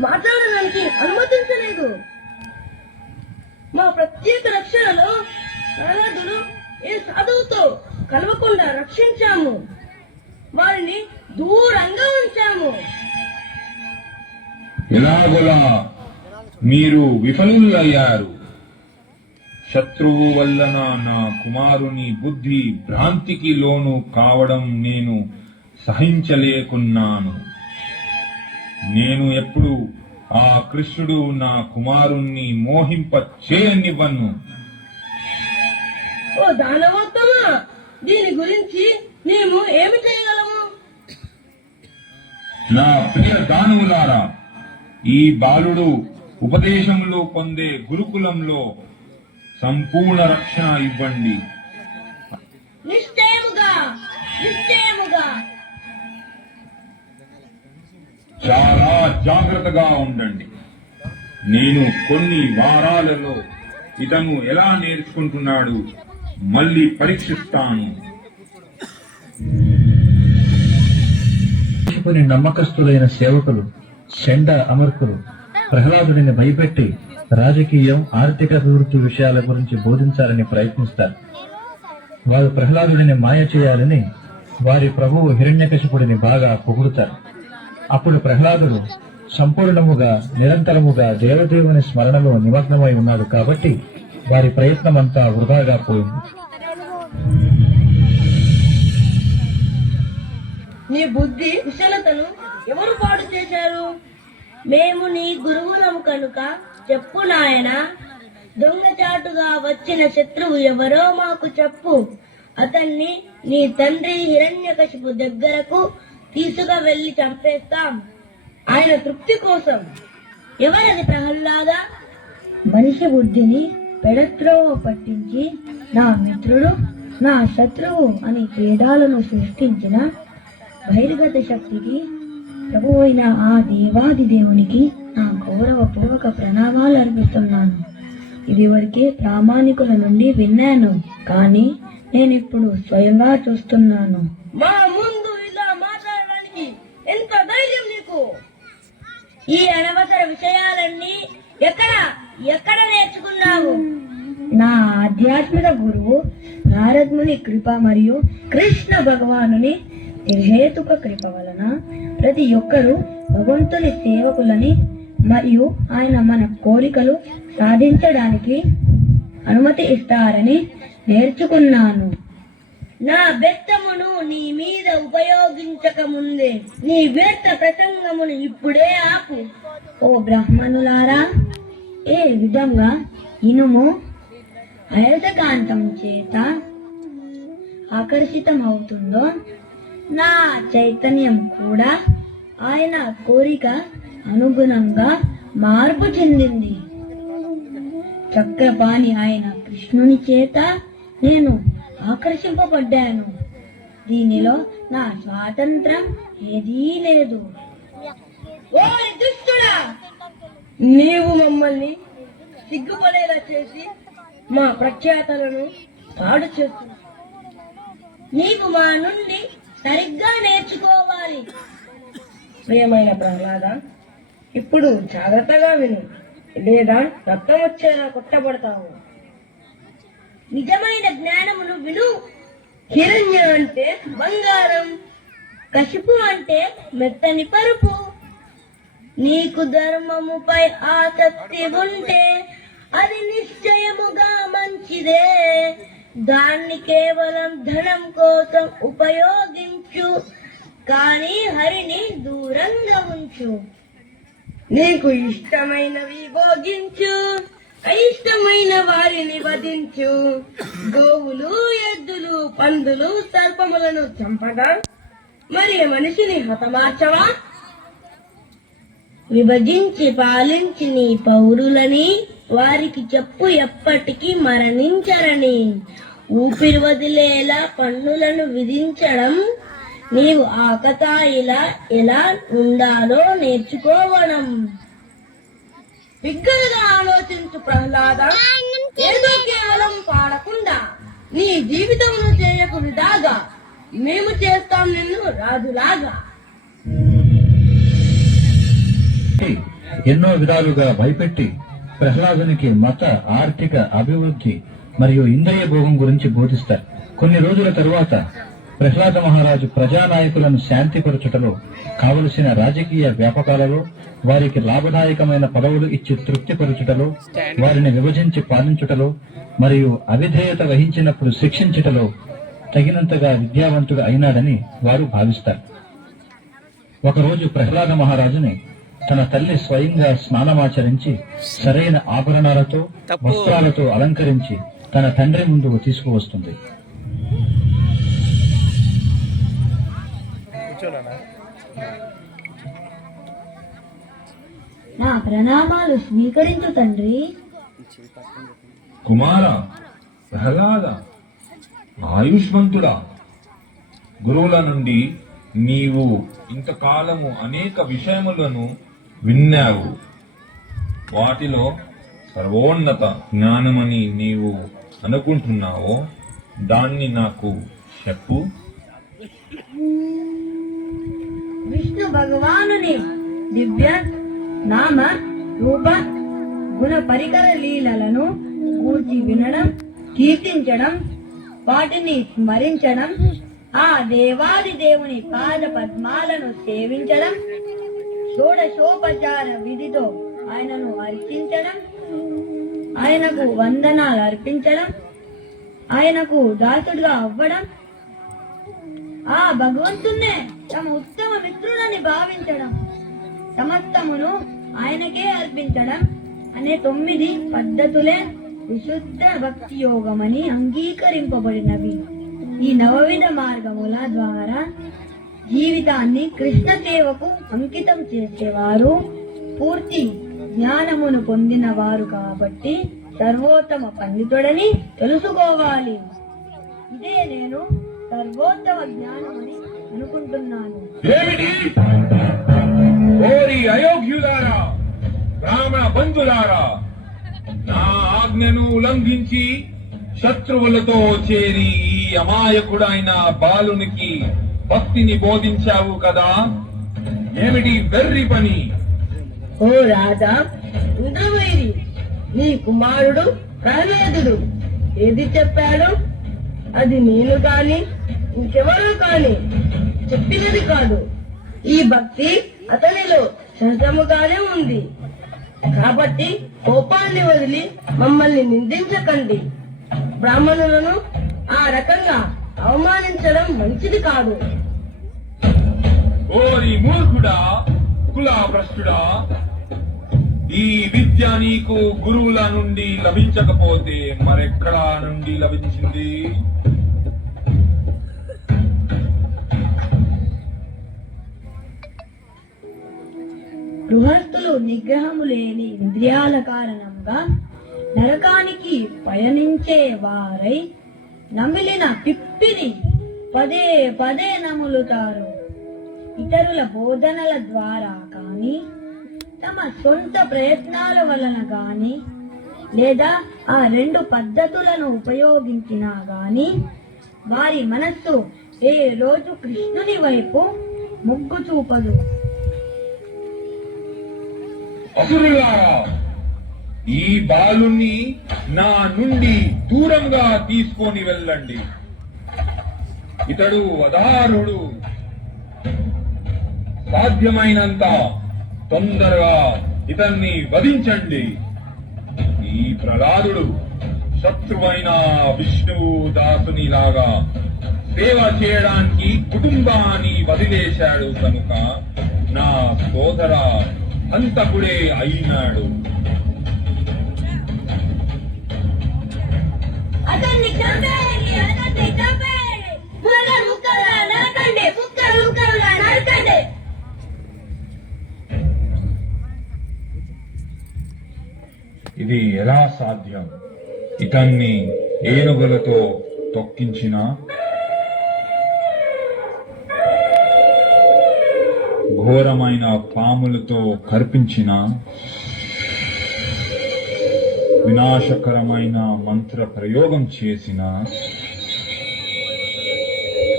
మాట్లాడడానికి అనుమతించలేదు. మా ప్రత్యేక రక్షణలో ప్రహ్లాదుడు ఏ సాధువుతో కలవకుండా రక్షించాము. వారిని దూరంగా ఉంచాము. ఎలాగోలా మీరు విఫలులయ్యారు. శత్రువు వలన నా కుమారుని బుద్ధి భ్రాంతికి లోను కావడం నేను సహించలేకున్నాను. నేను ఎప్పుడు ఆ కృష్ణుడు నా కుమారుణ్ణి మోహింప చేయనివ్వను. ఓ దానవోత్తమ, దీని గురించి మేము ఏమి చేయగలము? నా ప్రియ దానవులారా, ఈ బాలుడు ఉపదేశంలో పొందే గురుకులంలో సంపూర్ణ రక్షణ ఇవ్వండి. నిశ్చయముగా, నిశ్చయముగా. చాలా జాగ్రత్తగా ఉండండి. నేను కొన్ని వారాలలో ఇతను ఎలా నేర్చుకుంటున్నాడు మళ్ళీ పరీక్షిస్తాను. కొన్ని నమ్మకస్తులైన సేవకులు షండ, అమర్కులు ప్రహ్లాదుడిని భయపెట్టి రాజకీయం, ఆర్థిక అభివృద్ధి విషయాల గురించి బోధించాలని ప్రయత్నిస్తారు. వారు ప్రహ్లాదుడిని మాయ చేయాలని వారి ప్రభువు హిరణ్యకశిపుడిని బాగా పొగుడుతారు. అప్పుడు ప్రహ్లాదుడు సంపూర్ణముగా, నిరంతరముగా దేవదేవుని స్మరణలో నిమగ్నమై ఉన్నాడు కాబట్టి వారి ప్రయత్నమంతా వృధాగా పోయింది. నీ బుద్ధి కుశలతను ఎవరు పాడు చేశారు? మేము నీ గురువులము కనుక చెప్పు నాయనా. దొంగచాటుగా వచ్చిన శత్రువు ఎవరో మాకు చెప్పు. అతన్ని నీ తండ్రి హిరణ్యకశిపు దగ్గరకు తీసుకువెళ్లి చంపేస్తాం, ఆయన తృప్తి కోసం. ఎవరది ప్రహ్లాద? మనిషి బుద్ధిని పెడత్రోవ పట్టించి నా మిత్రుడు, నా శత్రువు అని తేడాలను సృష్టించిన బహిర్గత శక్తికి ప్రభు అయిన ఆ దేవాది దేవునికి నా గౌరవపూర్వక ప్రణామాలు అర్పిస్తున్నాను. ఇదివరకే ప్రామాణికుల నుండి విన్నాను, కానీ నేనిప్పుడు స్వయంగా చూస్తున్నాను. మా ముందు ఇలా మాట్లాడడానికి ఎంత ధైర్యం నీకు? ఈ అనవసర విషయాలన్నీ ఎక్కడ నేర్చుకున్నావు? నా ఆధ్యాత్మిక గురువు నారదుని కృప మరియు కృష్ణ భగవానుని నిర్హేతుక కృప వలన ప్రతి ఒక్కరూ భగవంతుని సేవకులని మరియు ఆయన మన కోరికలు సాధించడానికి అనుమతి ఇస్తారని నేర్చుకున్నాను. నా బెత్తమును నీ మీద ఉపయోగించక ముందే నీ వ్యర్థ ప్రసంగమును ఇప్పుడే ఆపు. ఓ బ్రాహ్మణులారా, ఏ విధంగా ఇనుము అయస్కాంతం చేత ఆకర్షితమవుతుందో నా చైతన్యం కూడా ఆయన కోరిక అనుగుణంగా మార్పు చెందింది. చక్రపాణి అయిన కృష్ణుని చేత నేను ఆకర్షింపబడ్డాను. దీనిలో నా స్వాతంత్రం ఏదీ లేదు. ఓరి దుష్టుడా, నీవు మమ్మల్ని సిగ్గుపడేలా చేసి మా ప్రఖ్యాతలను పాడు చేస్తున్నావు. నీవు మా నుండి సరిగ్గా నేర్చుకోవాలి. ప్రియమైన ప్రహ్లాద, ఇప్పుడు జాగ్రత్తగా విను, లేదా రక్తం వచ్చేలా కొట్టబడతావు. నిజమైన జ్ఞానమును విను. హిరణ్య అంటే బంగారం, కశిపు అంటే మెత్తని పరుపు. నీకు ధర్మముపై ఆసక్తి ఉంటే అది నిశ్చయముగా మంచిదే. దాన్ని కేవలం ధనం కోసం ఉపయోగించు, కానీ హరిని దూరంగా ఉంచు. నీకు ఇష్టమైనవి భోగించు, అయిష్టమైన వారిని వధించు. గోవులు, ఎద్దులు, పందులు, సర్పములను చంపగా మరి మనిషిని హతమార్చవా? విభజించి పాలించి నీ పౌరులని వారికి చెప్పు, ఎప్పటికీ మరణించరని. ఊపిరి వదిలేలా పన్నులను విధించడం, నీవు ఆకతాయిలా ఎలా ఉండాలో నేర్చుకోవడం. బిగ్గరగా ఆలోచించు ప్రహ్లాద, ఏదో కేవలం పాడకుండా నీ జీవితమును చేయకు విధాగా. మేము చేస్తాం నిన్ను రాజులాగా. ఎన్నో విధాలుగా భయపెట్టి ప్రహ్లాదునికి మత, ఆర్థిక అభివృద్ధి మరియు ఇంద్రియ భోగం గురించి బోధిస్తారు. కొన్ని రోజుల తరువాత ప్రహ్లాద మహారాజు ప్రజానాయకులను శాంతిపరచుటలో, కావలసిన రాజకీయ వ్యాపకాలలో వారికి లాభదాయకమైన పదవులు ఇచ్చి తృప్తిపరచుటలో, వారిని విభజించి పాలించుటలో మరియు అవిధేయత వహించినప్పుడు శిక్షించుటలో తగినంతగా విద్యావంతుడు అయినాడని వారు భావిస్తారు. ఒకరోజు ప్రహ్లాద మహారాజుని తన తల్లి స్వయంగా స్నానమాచరించి సరైన ఆభరణాలతో, వస్త్రాలతో అలంకరించి తన తండ్రి ముందు తీసుకువస్తుంది. నా ప్రణామాలు స్వీకరించు తండ్రి. కుమార ప్రహ్లాద, ఆయుష్మంతుడా, గురువుల నుండి నీవు ఇంతకాలము అనేక విషయములను విన్నావు. వాటిలో సర్వోన్నత జ్ఞానమని నీవు అనుకుంటున్నావో దాన్ని నాకు చెప్పు. విష్ణు భగవానుని దివ్య నామ రూప గుణ పరికర లీలలను కూర్చి వినడం, కీర్తించడం, వాటిని స్మరించడం, ఆ దేవాది దేవుని పాద పద్మాలను సేవించడం, షోడశోపచార విధితో ఆయనను అర్చించడం, ఆయనకు వందనాలు అర్పించడం, ఆయనకు దాసుడుగా అవ్వడం, ఆ భగవంతున్నే తమ ఉత్తమ మిత్రుడని భావించడం, సమస్తమును ఆయనకే అర్పించడం అనే 9 పద్ధతులే విశుద్ధ భక్తి యోగమని అంగీకరింపబడినవి. ఈ 9 మార్గముల ద్వారా జీవితాన్ని కృష్ణ సేవకు అంకితం చేసేవారు పూర్తి జ్ఞానమును పొందిన వారు కాబట్టి సర్వోత్తమ పండితుడని తెలుసుకోవాలి. ఇదే నేను సర్వోత్తమ జ్ఞానమని అనుకుంటున్నాను. ఓరి అయోగ్యులారా, బ్రాహ్మణ బంధులారా, నా ఆజ్ఞను ఉల్లంఘించి శత్రువులతో చేరి ఈ అమాయకుడైన బాలునికి భక్తిని బోధించావు కదా. ఏమిటి వెర్రి పని? ఓ రాజా ఇంద్రవైరి, నీ కుమారుడు ప్రహ్లాదుడు ఏది చెప్పాడు అది నేను కాని ఇంకెవరూ కాని చెప్పినది కాదు. ఈ భక్తి అతనిలో సహజముగానే ఉంది. కాబట్టి కోపాన్ని వదిలి మమ్మల్ని నిందించకండి. బ్రాహ్మణులను ఆ రకంగా అవమానించడం మంచిది కాదు. ఓరి మూర్ఖుడా, కులాభ్రష్టుడా, ఈ విద్య నీకు గురువుల నుండి లభించకపోతే మరెక్కడా నుండి లభించింది? గృహస్థులు నిగ్రహము లేని ఇంద్రియాల కారణంగా నరకానికి పయనించే వారై నమిలిన పిప్పిని పదే పదే నములుతారు. ఇతరుల బోధనల ద్వారా కానీ తమ సొంత ప్రయత్నాల వలన గాని లేదా ఆ రెండు పద్ధతులను ఉపయోగించినా గాని వారి మనస్సు ఏ రోజు కృష్ణుని వైపు మొగ్గు చూపదు. అసురులారా, ఈ బాలుని నా నుండి దూరంగా తీసుకొని వెళ్ళండి. ఇతడు అధారుడు. సాధ్యమైనంత తొందరగా ఇతన్ని వధించండి. ఈ ప్రహ్లాదుడు శత్రువైన విష్ణువు దాసుని లాగా సేవ చేయడానికి కుటుంబాన్ని వదిలేశాడు కనుక నా సోదర హంతకుడే అయినాడు. అతన్ని చంపేయండి, అతన్ని చంపేయండి. ముక్కలు ముక్కలుగా నరకండి, ముక్కలు ముక్కలుగా నరకండి. ఇది ఎలా సాధ్యం? ఇతన్ని ఏనుగులతో తొక్కించిన, ఘోరమైన పాములతో కర్పించిన, వినాశకరమైన మంత్ర ప్రయోగం చేసిన,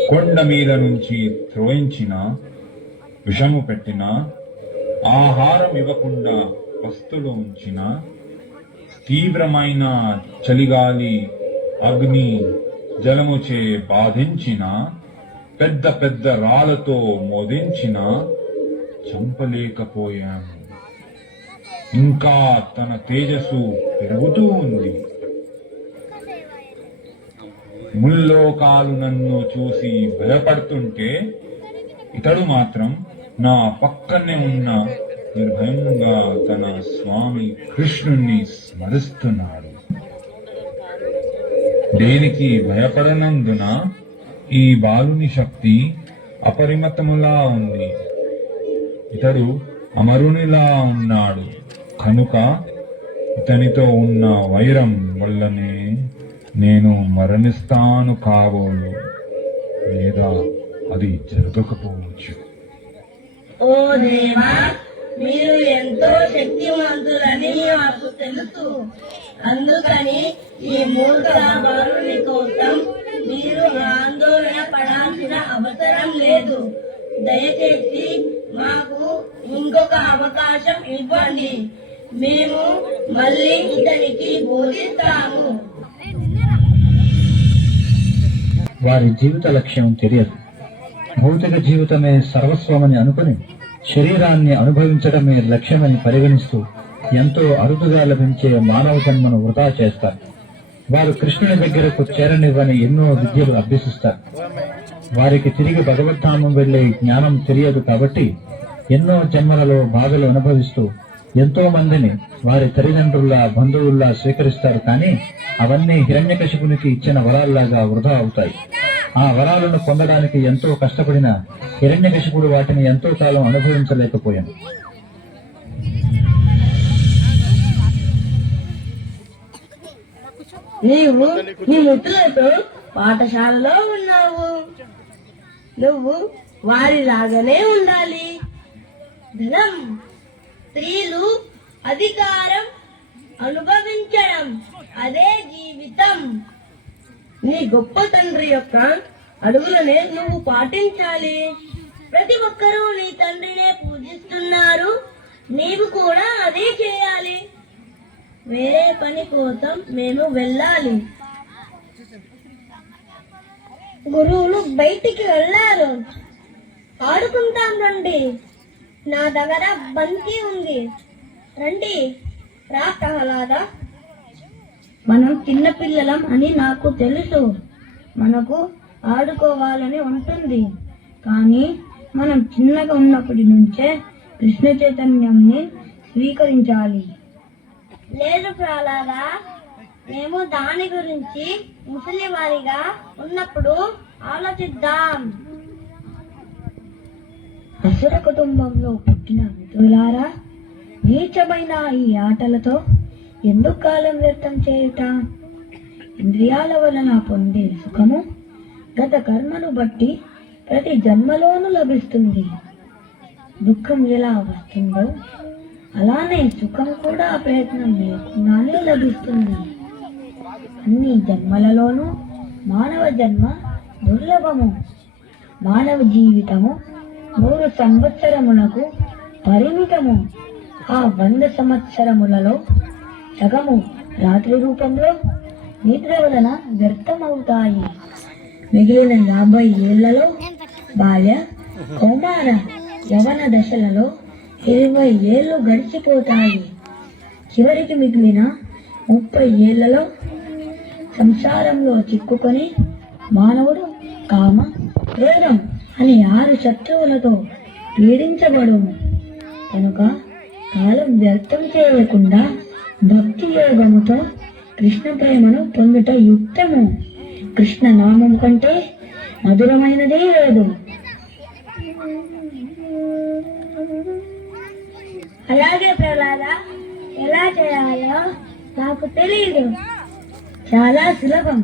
కొండ మీద నుంచి త్రోయించిన, విషము పెట్టిన, ఆహారం ఇవ్వకుండా పస్తులు ఉంచిన, తీవ్రమైన చలిగాలి అగ్ని జలముచే బాధించిన, పెద్ద పెద్ద రాళ్లతో మోదించిన చంపలేకపోయాము. ఇంకా తన తేజస్సు పెరుగుతూ ఉంది. ముల్లోకాలు నన్ను చూసి భయపడుతుంటే ఇతడు మాత్రం నా పక్కనే ఉన్న నిర్భయంగా తన స్వామి కృష్ణుణ్ణి స్మరిస్తున్నాడు. దేనికి భయపడనందున ఈ బాలుని శక్తి అపరిమితములా ఉంది. ఇతడు అమరునిలా ఉన్నాడు కనుక ఇతనితో ఉన్న వైరం వల్లనే నేను మరణిస్తాను కాబోలు, లేదా అది జరగకపోవచ్చు. ఓ దేవా, మీరు ఎంతో శక్తివంతులని మాకు తెలుసు. అందుకని ఈ మూర్ఖ బాలుని కోసం మీరు ఆందోళన పడాల్సిన అవసరం లేదు. దయచేసి మాకు ఇంకొక అవకాశం ఇవ్వండి. మేము మళ్ళీ ఇతనికి బోధిస్తాము. వారి జీవిత లక్ష్యం తెలియదు. భౌతిక జీవితమే సర్వస్వమని అనుకుని శరీరాన్ని అనుభవించడమే లక్ష్యమని పరిగణిస్తూ ఎంతో అరుదుగా లభించే మానవ జన్మను వృధా చేస్తారు. వారు కృష్ణుని దగ్గరకు చేరనివ్వని ఎన్నో విద్యలు అభ్యసిస్తారు. వారికి తిరిగి భగవద్ధామం వెళ్లే జ్ఞానం తెలియదు కాబట్టి ఎన్నో జన్మలలో బాధలు అనుభవిస్తూ ఎంతో మందిని వారి తల్లిదండ్రుల్లా బంధువుల్లా స్వీకరిస్తారు. కానీ అవన్నీ హిరణ్యకశిపునికి ఇచ్చిన వరాల్లాగా వృధా అవుతాయి. ఆ వరాలను పొందడానికి ఎంతో కష్టపడిన హిరణ్యకశిపుడు వాటిని ఎంతో కాలం అనుభవించలేకపోయాడు. నీవు నీ మిత్రులతో పాఠశాలలో ఉన్నావు. నువ్వు వారిలాగానే ఉండాలి. ధనం, స్త్రీలు, అధికారం అనుభవించడం అదే జీవితం. నీ గొప్ప తండ్రి యొక్క అడుగులనే నువ్వు పాటించాలి. ప్రతి ఒక్కరూ నీ తండ్రినే పూజిస్తున్నారు. నీవు కూడా అదే చేయాలి. వేరే పని కోసం మేము వెళ్ళాలి. గురువులు బయటికి వెళ్ళారు. ఆడుకుంటాం రండి. నా దగ్గర బంతి ఉంది. రండి రా ప్రహ్లాద. మనం చిన్న పిల్లలం అని నాకు తెలుసు. మనకు ఆడుకోవాలని ఉంటుంది. కానీ మనం చిన్నగా ఉన్నప్పటి నుంచే కృష్ణ చైతన్యంని స్వీకరించాలి. లేదు ప్రహ్లాద, మేము దాని గురించి ముసలి వారిగా ఉన్నప్పుడు ఆలోచిద్దాం. అసుర కుటుంబంలో పుట్టి పుట్టిన మిత్రులారా, నీచమైన ఈ ఆటలతో ఎందుకు కాలం వ్యర్థం చేయుట? ఇంద్రియాల వలన పొందే సుఖము గత కర్మను బట్టి ప్రతి జన్మలోనూ లభిస్తుంది. దుఃఖం ఎలా వస్తుందో అలానే సుఖం కూడా ప్రయత్నం లేకుండానే లభిస్తుంది. అన్ని జన్మలలోనూ మానవ జన్మ దుర్లభము. మానవ జీవితము 100 సంవత్సరమునకు పరిమితము. ఆ 100 సంవత్సరములలో సగము రాత్రి రూపంలో నిద్ర వలన వ్యర్థమవుతాయి. మిగిలిన 50 ఏళ్లలో బాల్య, కౌమార, యవన దశలలో 20 ఏళ్ళు గడిచిపోతాయి. చివరికి మిగిలిన 30 ఏళ్లలో సంసారంలో చిక్కుకొని మానవుడు కామ, క్రోధం అనే 6 శత్రువులతో పీడించబడును. కనుక కాలం వ్యర్థం చేయకుండా భక్తి యోగముతో కృష్ణ ప్రేమను పొందుట యుక్తము. కృష్ణ నామం కంటే మధురమైనదే లేదు. అలాగే ప్రహ్లాద, ఎలా చేయాలో నాకు తెలియదు. చాలా సులభం.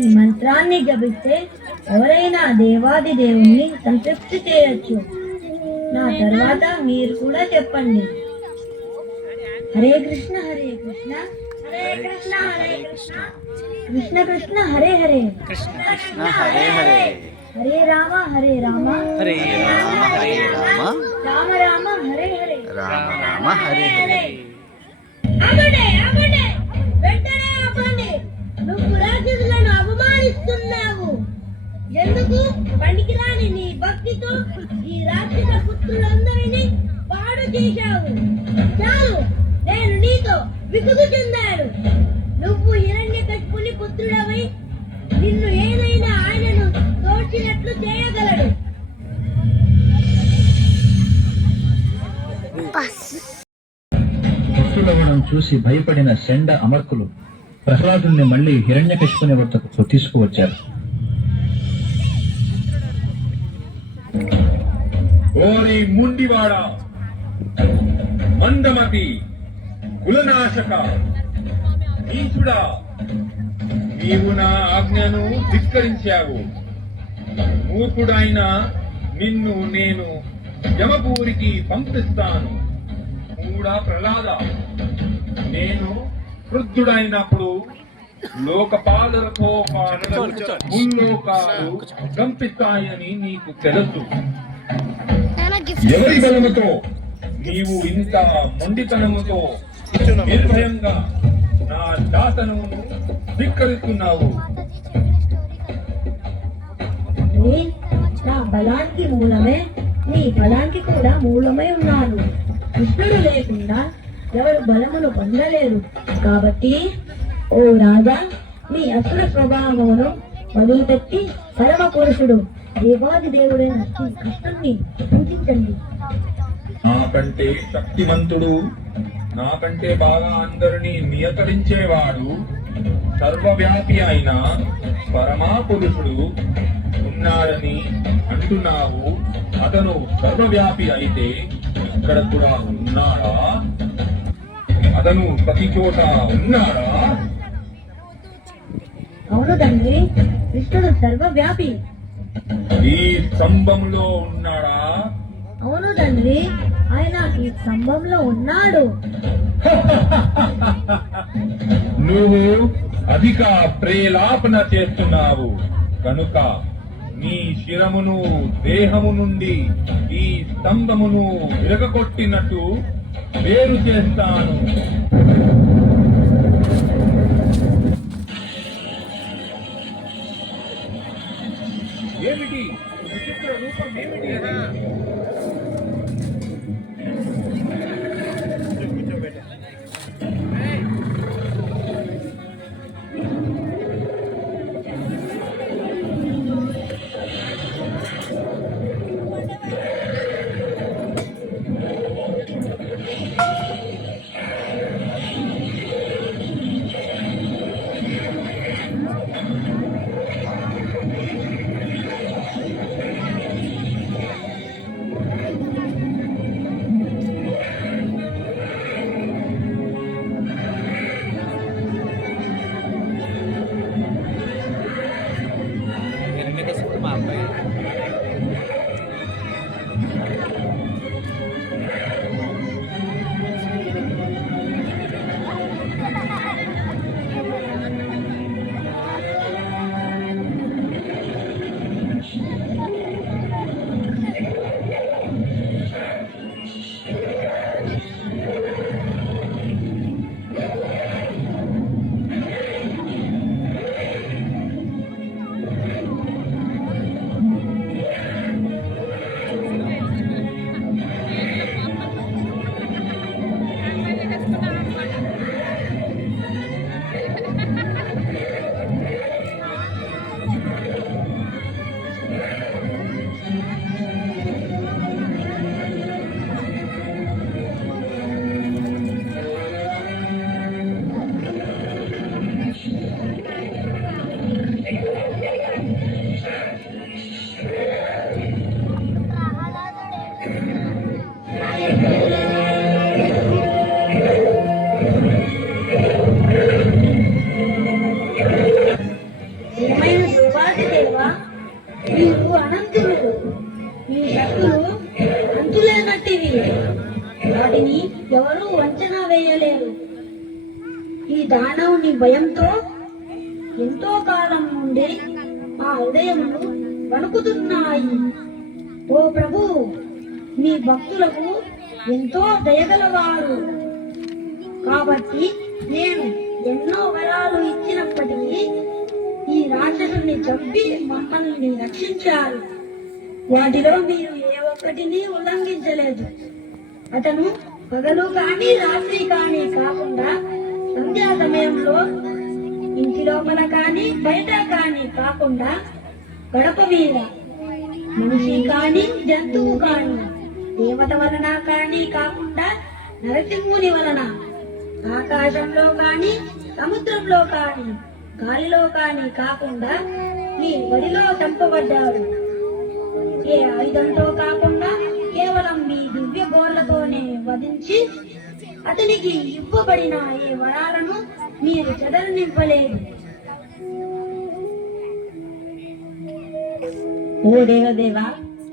ఈ మంత్రాన్ని జపిస్తే ఎవరైనా దేవాది దేవుణ్ణి సంతృప్తి చేయొచ్చు. నా తర్వాత మీరు కూడా చెప్పండి. హరే కృష్ణ హరే కృష్ణ హరే కృష్ణ హరే కృష్ణ కృష్ణ కృష్ణ హరే హరే కృష్ణ హరే హరే హరే రామ హరే రామ హరే రామ హరే రామ రామ రామ హరే హరే రామ రామ హరే హరే. ఆపండి, ఆపండి, వెంటనే ఆపండి. నువ్వు రాక్షసులను అవమానిస్తున్నావు. ఎందుకు? పనికిరాని నీ భక్తితో ఈ రాక్షస పుత్రులందరినీ పాడు చేశావు. చాలు, నేను నీతో విసుగు చెందాను. నువ్వు హిరణ్యకశిపుని పుత్రుడవై నిన్ను ఏదైనా ఆయనను తోచినట్లు చేయగలడు. పుత్రులవ్వడం చూసి భయపడిన శండ అమర్కులు ప్రహ్లాదుని మళ్లీ హిరణ్యకశిపుని వద్దకు తీసుకువచ్చారు. ఓరి ముండివాడా, మందమతి, కులనాశక, నీచుడా, నీవు నా ఆజ్ఞను ధిక్కరించావు. మూర్ఖుడైన నిన్ను నేను యమపూరికి పంపిస్తాను. కూడా ప్రహ్లాద, నేను వృద్ధుడైనప్పుడు లోకపాలలతో ముల్లోకాలు కంపిస్తాయని నీకు తెలుసు. ఎవరి బలముతో నీవు ఇంత మొండితనముతో నిర్భయంగా నా దాతను ధిక్కరిస్తున్నావు? నా బలానికి మూలమే నీ బలానికి కూడా మూలమై ఉన్నాను. కృష్ణుడు లేకుండా ఎవరు బలమును పొందలేరు. కాబట్టి ఓ రాజా, నీ అసుర స్వభావమును వదిలిపెట్టి పరమ పురుషుడు దేవాది దేవుడైన శ్రీ కృష్ణుణ్ణి పూజించండి. నాకంటే శక్తిమంతుడు, నాకంటే బాగా అందరినీ నియతరించేవాడు, సర్వవ్యాపి అయిన పరమా పురుషుడు ఉన్నాడని అంటున్నావు. అతను సర్వవ్యాపి అయితే ఇక్కడ కూడా ఉన్నాడా? అతను ప్రతి చోట ఉన్నాడా? అవును తండ్రి, కృష్ణుడు సర్వవ్యాపి. ఈ స్తంభంలో ఉన్నాడా? అవును తండ్రి, ఆయన ఈ స్తంభంలో ఉన్నాడు. నువ్వు అధిక ప్రేలాపన చేస్తున్నావు కనుక నీ శిరమును దేహము నుండి ఈ స్తంభమును విరగకొట్టినట్టు వేరు చేస్తాను. ఏమిటి విచిత్ర రూపం? ఏమిటి అది? ఎంతో కాలం నుండి మా హృదయములు వణుకుతున్నాయి. ఓ ప్రభు, మీ భక్తులకు ఎంతో దయగలవారు కాబట్టి నేను ఎన్నో వరాలు ఇచ్చినప్పటికీ ఈ రాక్షసుని చంపి మమ్మల్ని రక్షించారు. వాటిలో మీరు ఏ ఒక్కటిని ఉల్లంఘించలేదు. అతను పగలు కానీ రాత్రి కానీ కాకుండా సంధ్యా సమయంలో ఇంటి లోపల కానీ బయట కానీ కాకుండా గడప మీద మనిషి కానీ జంతువు కానీ దేవత వలన కానీ కాకుండా నరసింహుని వలన ఆకాశంలో కానీ సముద్రంలో కానీ గాలిలో కానీ కాకుండా మీ బడిలో చంపబడ్డాడు. ఏ ఆయుధంతో కాకుండా కేవలం మీ దివ్య గోర్లతోనే వధించి అతనికి ఇవ్వబడిన ఏ వరాలను మీరు చెదరనివ్వలేదు. ఓ దేవదేవా,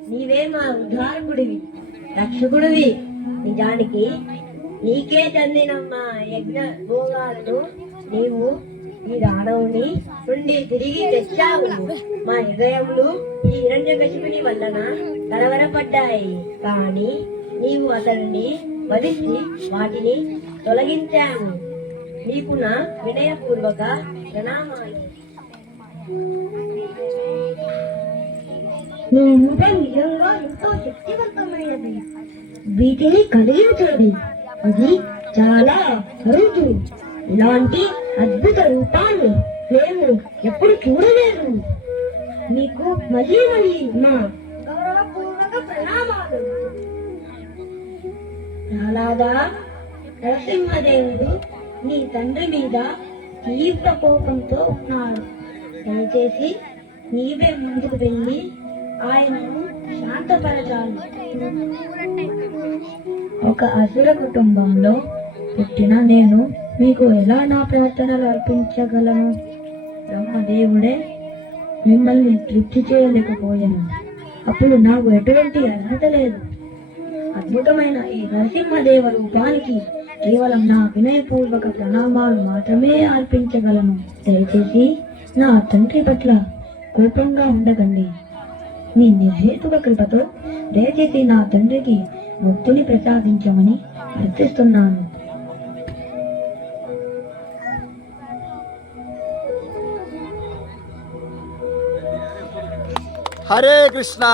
నీవే మా ఉద్ధారకుడివి, రక్షకుడివి. నిజానికి నీకే చెందిన మా యజ్ఞ భోగాలను నీవు ఈ దానవుని నుండి తిరిగి తెచ్చావు. మా హృదయములు ఈ హిరణ్యకశిపుని వలన కలవరపడ్డాయి, కానీ నీవు అతనిని వధించి వాటిని తొలగించాము. నీకు నా వినయపూర్వక ప్రణామాలు. నిజంగా ఎంతో శక్తివంతమైనది, వీటిని కలిగించేది అది చాలా అరుదు. ఇలాంటి అద్భుత రూపాన్ని మేము ఎప్పుడు చూడలేదు. మీకు మళ్ళీ మళ్ళీ మా గౌరవపూర్వక ప్రణామాలు. ప్రహ్లాదా, నరసింహదేవుడు నీ తండ్రి మీద తీవ్ర కోపంతో ఉన్నాడు. దయచేసి నీవే ముందుకు వెళ్ళి ఆయనను శాంతపరచాలి. ఒక అసుర కుటుంబంలో పుట్టిన నేను మీకు ఎలా నా ప్రార్థనలు అర్పించగలను? బ్రహ్మదేవుడే మిమ్మల్ని తృప్తి చేయలేకపోయాను. అప్పుడు నాకు ఎటువంటి అర్హత లేదు. అద్భుతమైన ఈ నరసింహదేవ రూపానికి కేవలం నా వినయపూర్వక ప్రణామాలు మాత్రమే అర్పించగలను. దయచేసి నా తండ్రి పట్ల కోపంగా ఉండకండి. మీ నిర్హేతుక కృపతో దయచేసి నా తండ్రికి ముక్తిని ప్రసాదించమని అర్థిస్తున్నాను. హరే కృష్ణ.